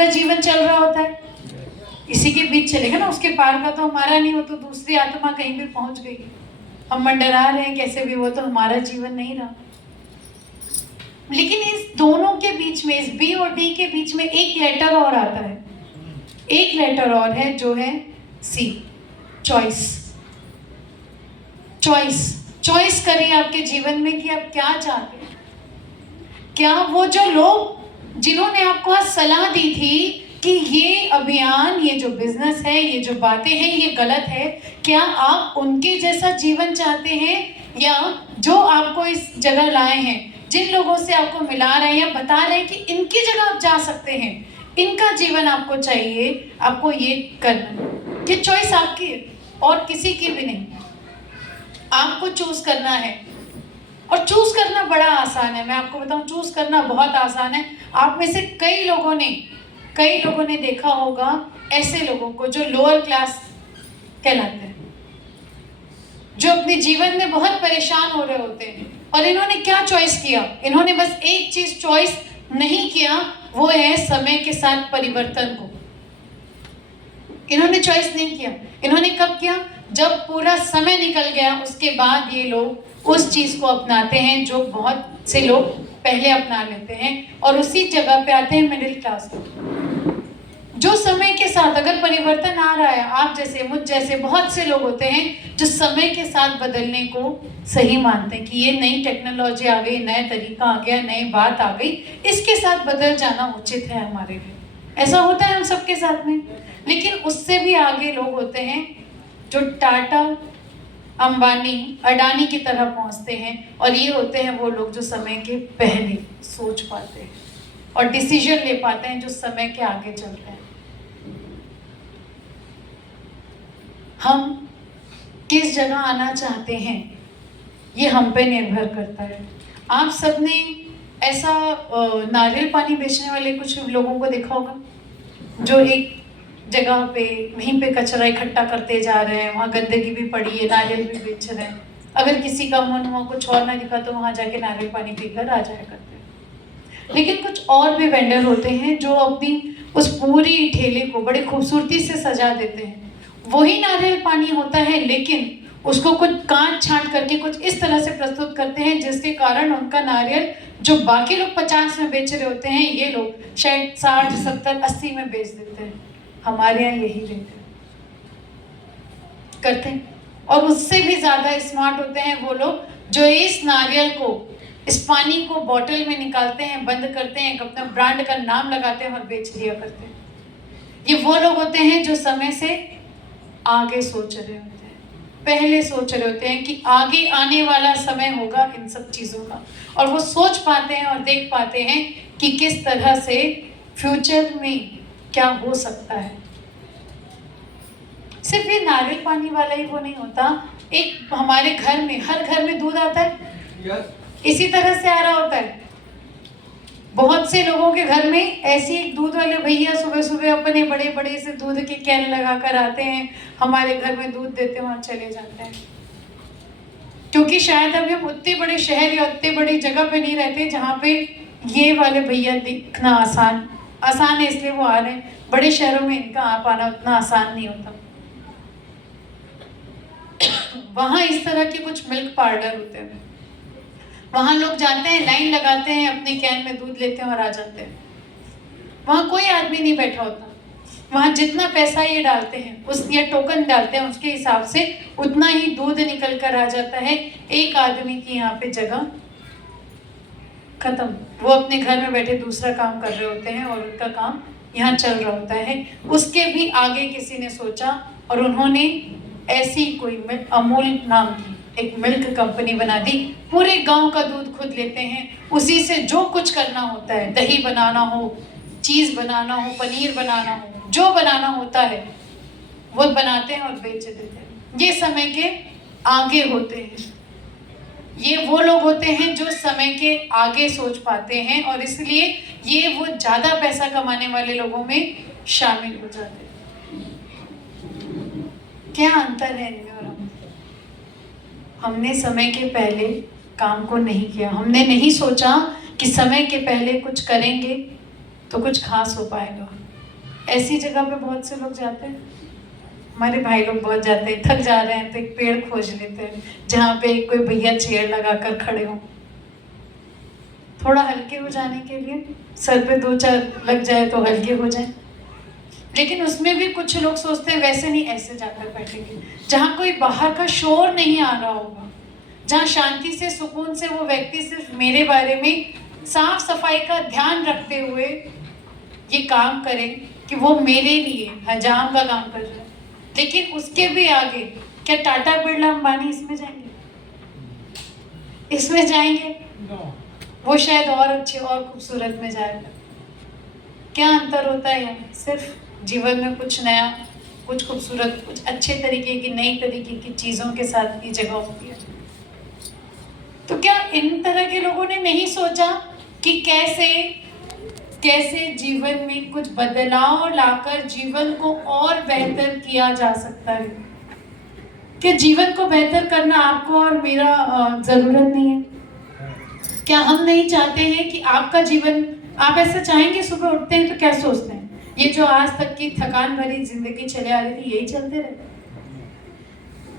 पूरा जीवन चल रहा होता है, इसी के बीच चलेगा ना, उसके पार का तो हमारा नहीं, वो तो दूसरी आत्मा कहीं भी पहुंच गई, हम मंडरा रहे हैं कैसे भी, वो तो हमारा जीवन नहीं रहा। लेकिन इस दोनों के बीच में, इस बी और डी के बीच में एक लेटर और आता है, एक लेटर और है जो है सी, चॉइस। चॉइस, चॉइस करिए आपके जीवन में कि आप क्या चाहते हैं। क्या वो जो लोग जिन्होंने आपको आज सलाह दी थी कि ये अभियान, ये जो बिजनेस है, ये जो बातें हैं ये गलत है, क्या आप उनके जैसा जीवन चाहते हैं, या जो आपको इस जगह लाए हैं, जिन लोगों से आपको मिला रहे हैं या बता रहे हैं कि इनकी जगह आप जा सकते हैं, इनका जीवन आपको चाहिए, आपको ये करना। ये चॉइस आपकी है और किसी की भी नहीं, आपको चूज करना है। और चूज करना बड़ा आसान है, मैं आपको बताऊं, चूज करना बहुत आसान है। आप में से कई लोगों ने देखा होगा ऐसे लोगों को जो लोअर क्लास कहलाते हैं, जो अपने जीवन में बहुत परेशान हो रहे होते हैं, और इन्होंने क्या चॉइस किया, इन्होंने बस एक चीज चॉइस नहीं किया, वो है समय के साथ परिवर्तन को। इन्होंने चॉइस नहीं किया। इन्होंने कब किया? जब पूरा समय निकल गया, उसके बाद ये लोग उस चीज को अपनाते हैं जो बहुत से लोग पहले अपना लेते हैं, और उसी जगह पे आते हैं मिडिल क्लास लोग। जो समय के साथ अगर परिवर्तन आ रहा है, आप जैसे मुझ जैसे बहुत से लोग होते हैं जो समय के साथ बदलने को सही मानते हैं कि ये नई टेक्नोलॉजी आ गई, नया तरीका आ गया, नई बात आ गई, इसके साथ बदल जाना उचित है हमारे लिए। ऐसा होता है हम सबके साथ में। लेकिन उससे भी आगे लोग होते हैं जो टाटा, अंबानी, अडानी की तरह पहुंचते हैं, और ये होते हैं वो लोग जो समय के पहले सोच पाते हैं और डिसीजन ले पाते हैं, जो समय के आगे चलते हैं। हम किस जगह आना चाहते हैं ये हम पे निर्भर करता है। आप सबने ऐसा नारियल पानी बेचने वाले कुछ लोगों को देखा होगा जो एक जगह पे वहीं पे कचरा इकट्ठा करते जा रहे हैं, वहाँ गंदगी भी पड़ी है, नारियल भी बेच रहे हैं। अगर किसी का मन हुआ कुछ और ना दिखा तो वहाँ जाके नारियल पानी पीकर आ जाया करते हैं। लेकिन कुछ और भी वेंडर होते हैं जो अपनी उस पूरी ठेले को बड़ी खूबसूरती से सजा देते हैं। वही नारियल पानी होता है, लेकिन उसको कुछ काट छांट करके कुछ इस तरह से प्रस्तुत करते हैं जिसके कारण उनका नारियल जो बाकी लोग 50 में बेच रहे होते हैं, ये लोग शायद 60, 70, 80 में बेच देते हैं। हमारे यहाँ यही रेट करते हैं। और उससे भी ज्यादा स्मार्ट होते हैं वो लोग जो इस नारियल को, इस पानी को बॉटल में निकालते हैं, बंद करते हैं, अपना ब्रांड का नाम लगाते हैं और बेच दिया करते हैं। ये वो लोग होते हैं जो समय से आगे सोच रहे होते हैं, पहले सोच रहे होते हैं कि आगे आने वाला समय होगा इन सब चीज़ों का, और वो सोच पाते हैं और देख पाते हैं कि किस तरह से फ्यूचर में क्या हो सकता है। सिर्फ ये नारियल पानी वाला ही वो नहीं होता, एक हमारे घर में, हर घर में दूध आता है, इसी तरह से आ रहा होता है। बहुत से लोगों के घर में ऐसी एक दूध वाले भैया सुबह सुबह अपने बड़े बड़े से दूध के कैन लगा कर आते हैं, हमारे घर में दूध देते हैं और चले जाते हैं। क्योंकि शायद अभी हम उतने बड़े शहर या उतने बड़ी जगह पे नहीं रहते जहाँ पे ये वाले भैया दिखना आसान है, इसलिए वो आ रहे हैं। बड़े शहरों में इनका आ पाना उतना आसान नहीं होता। वहाँ इस तरह के कुछ मिल्क पार्लर होते हैं, वहाँ लोग जाते हैं, लाइन लगाते हैं, अपने कैन में दूध लेते हैं और आ जाते हैं। वहाँ कोई आदमी नहीं बैठा होता, वहाँ जितना पैसा ये डालते हैं उस या टोकन डालते हैं उसके हिसाब से उतना ही दूध निकल कर आ जाता है। एक आदमी की यहाँ पे जगह खत्म। वो अपने घर में बैठे दूसरा काम कर रहे होते हैं और उनका काम यहाँ चल रहा होता है। उसके भी आगे किसी ने सोचा और उन्होंने ऐसी कोई अमूल नाम की एक मिल्क कंपनी बना दी। पूरे गांव का दूध खुद लेते हैं, उसी से जो कुछ करना होता है, दही बनाना हो, चीज़ बनाना हो, पनीर बनाना हो, जो बनाना होता है वो बनाते हैं और बेच देते हैं। ये समय के आगे होते हैं, ये वो लोग होते हैं जो समय के आगे सोच पाते हैं, और इसलिए ये वो ज़्यादा पैसा कमाने वाले लोगों में शामिल हो जाते हैं। क्या अंतर है इनमें और हम? हमने समय के पहले काम को नहीं किया, हमने नहीं सोचा कि समय के पहले कुछ करेंगे तो कुछ खास हो पाएगा। ऐसी जगह पे बहुत से लोग जाते हैं, हमारे भाई लोग बहुत जाते हैं, थक जा रहे हैं तो एक पेड़ खोज लेते हैं जहाँ पे कोई भैया चेयर लगाकर खड़े हों, थोड़ा हल्के हो जाने के लिए, सर पे 2-4 लग जाए तो हल्के हो जाए। लेकिन उसमें भी कुछ लोग सोचते हैं वैसे नहीं, ऐसे जाकर बैठेंगे जहाँ कोई बाहर का शोर नहीं आ रहा होगा, जहाँ शांति से सुकून से वो व्यक्ति सिर्फ मेरे बारे में साफ सफाई का ध्यान रखते हुए ये काम करे कि वो मेरे लिए हजाम का काम कर रहा है। लेकिन उसके भी आगे क्या टाटा बिरला अंबानी इसमें जाएंगे? इसमें जाएंगे? वो शायद और अच्छे और खूबसूरत में जाएगा। क्या अंतर होता है यहाँ? सिर्फ जीवन में कुछ नया, कुछ खूबसूरत, कुछ अच्छे तरीके की, नई तरीके की चीज़ों के साथ की जगह होती है। तो क्या इन तरह के लोगों ने नहीं सोचा कि कैसे जीवन में कुछ बदलाव लाकर जीवन को और बेहतर किया जा सकता है? क्या जीवन को बेहतर करना आपको और मेरा ज़रूरत नहीं है? क्या हम नहीं चाहते हैं कि आपका जीवन, आप ऐसा चाहेंगे? सुबह उठते हैं तो क्या सोचते हैं? ये जो आज तक की थकान भरी जिंदगी चले आ रही थी, यही चलते रहे?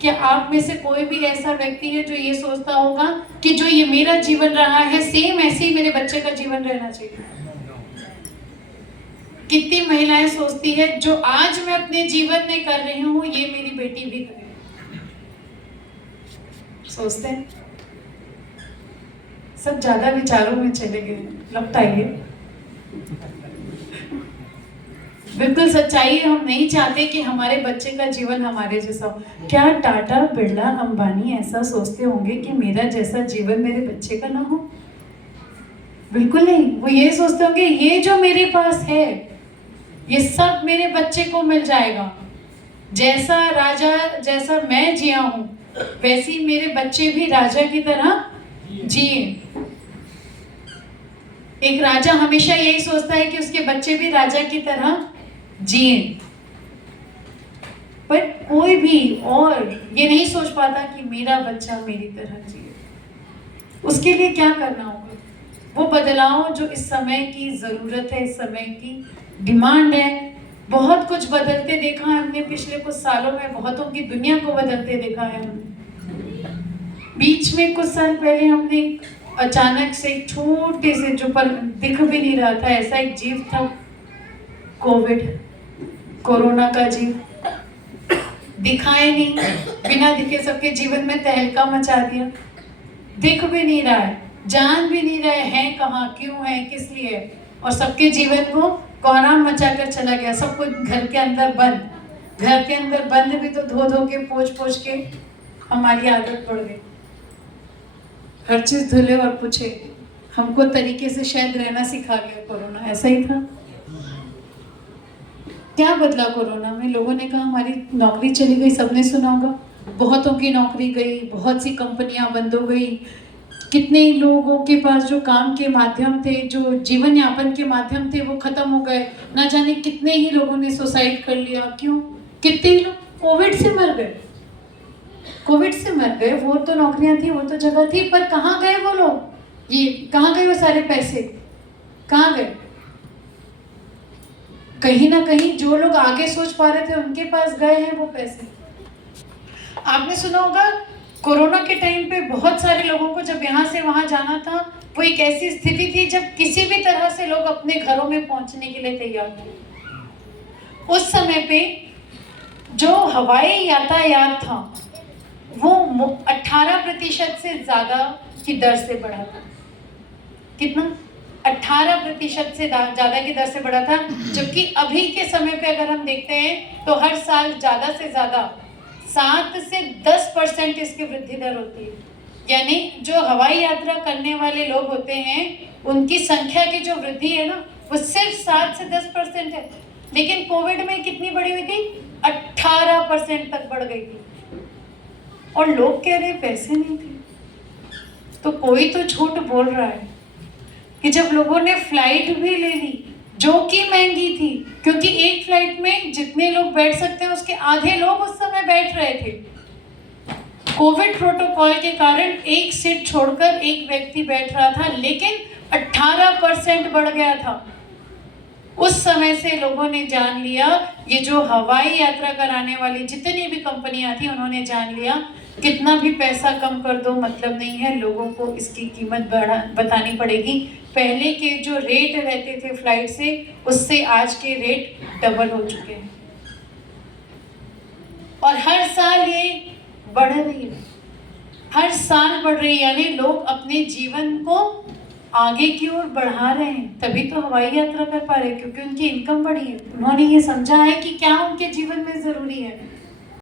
क्या आप में से कोई भी ऐसा व्यक्ति है जो ये सोचता होगा कि जो ये मेरा जीवन रहा है सेम ऐसे ही मेरे बच्चे का जीवन रहना चाहिए? कितनी महिलाएं सोचती है जो आज मैं अपने जीवन में कर रही हूँ ये मेरी बेटी भी करे? सोचते हैं। सब ज्यादा विचारों में चले गए लगता है। बिल्कुल सच्चाई है, हम नहीं चाहते कि हमारे बच्चे का जीवन हमारे जैसा हो। क्या टाटा बिरला अंबानी ऐसा सोचते होंगे कि मेरा जैसा जीवन मेरे बच्चे का ना हो? बिल्कुल नहीं। वो ये सोचते होंगे ये जो मेरे पास है ये सब मेरे बच्चे को मिल जाएगा, जैसा राजा, जैसा मैं जिया हूं वैसे ही मेरे बच्चे भी राजा की तरह जिए। एक राजा हमेशा यही सोचता है कि उसके बच्चे भी राजा की तरह जिए, पर कोई भी और ये नहीं सोच पाता कि मेरा बच्चा मेरी तरह जिए। उसके लिए क्या करना होगा? वो बदलाव जो इस समय की जरूरत है, इस समय की डिमांड है। बहुत कुछ बदलते देखा है हमने पिछले कुछ सालों में, बहुतों की दुनिया को बदलते देखा है हमने। बीच में कुछ साल पहले हमने अचानक से एक छोटे से, जो पर दिख भी नहीं रहा था, ऐसा एक जीव था कोविड, कोरोना का जीव, दिखाए नहीं, बिना दिखे सबके जीवन में तहलका मचा दिया। दिख भी नहीं रहा है, जान भी नहीं रहे हैं कहाँ, क्यों है, किस लिए, और सबके जीवन को कोहराम मचा कर चला गया। सब कुछ घर के अंदर बंद, घर के अंदर बंद भी तो धो धो के पोंछ पोंछ के हमारी आदत पड़ गई। हर चीज धुले और पूछे, हमको तरीके से शायद रहना सिखा गया कोरोना। ऐसा ही था। क्या बदला कोरोना में? लोगों ने कहा हमारी नौकरी चली गई, सबने सुना होगा, बहुतों की नौकरी गई, बहुत सी कंपनियां बंद हो गई, कितने लोगों के पास जो काम के माध्यम थे, जो जीवन यापन के माध्यम थे, वो खत्म हो गए। ना जाने कितने ही लोगों ने सुसाइड कर लिया। क्यों? कितने लोग कोविड से मर गए, कोविड से मर गए। वो तो नौकरियां थी, वो तो जगह थी, पर कहाँ गए वो लोग? ये कहाँ गए वो सारे पैसे? कहाँ गए? कहीं ना कहीं जो लोग आगे सोच पा रहे थे उनके पास गए हैं वो पैसे। आपने सुना होगा कोरोना के टाइम पे बहुत सारे लोगों को जब यहाँ से वहां जाना था, वो एक ऐसी स्थिति थी जब किसी भी तरह से लोग अपने घरों में पहुंचने के लिए तैयार थे। उस समय पे जो हवाई यातायात था वो 18% से ज्यादा की दर से बढ़ा था। कितना? 18% से ज्यादा की दर से बढ़ा था। जबकि अभी के समय पे अगर हम देखते हैं तो हर साल ज्यादा से ज्यादा 7 से 10% इसकी वृद्धि दर होती है। यानी जो हवाई यात्रा करने वाले लोग होते हैं उनकी संख्या की जो वृद्धि है ना, वो सिर्फ 7 से 10% है। लेकिन कोविड में कितनी बढ़ी हुई थी? 18% तक बढ़ गई थी। और लोग कह रहे पैसे नहीं थे। तो कोई तो झूठ बोल रहा है कि जब लोगों ने फ्लाइट भी ले ली जो कि महंगी थी, क्योंकि एक फ्लाइट में जितने लोग बैठ सकते हैं उसके आधे लोग उस समय बैठ रहे थे। कोविड प्रोटोकॉल के कारण एक सीट छोड़कर एक व्यक्ति बैठ रहा था, लेकिन 18% बढ़ गया था। उस समय से लोगों ने जान लिया, ये जो हवाई यात्रा कराने वाली जितनी भी कंपनियां थी उन्होंने जान लिया कितना भी पैसा कम कर दो मतलब नहीं है, लोगों को इसकी कीमत बतानी पड़ेगी। पहले के जो रेट रहते थे फ्लाइट से, उससे आज के रेट डबल हो चुके हैं और हर साल ये बढ़ रही है, हर साल बढ़ रही है। यानी लोग अपने जीवन को आगे की ओर बढ़ा रहे हैं, तभी तो हवाई यात्रा कर पा रहे हैं, क्योंकि उनकी इनकम बढ़ी है। उन्होंने ये समझा है कि क्या उनके जीवन में जरूरी है।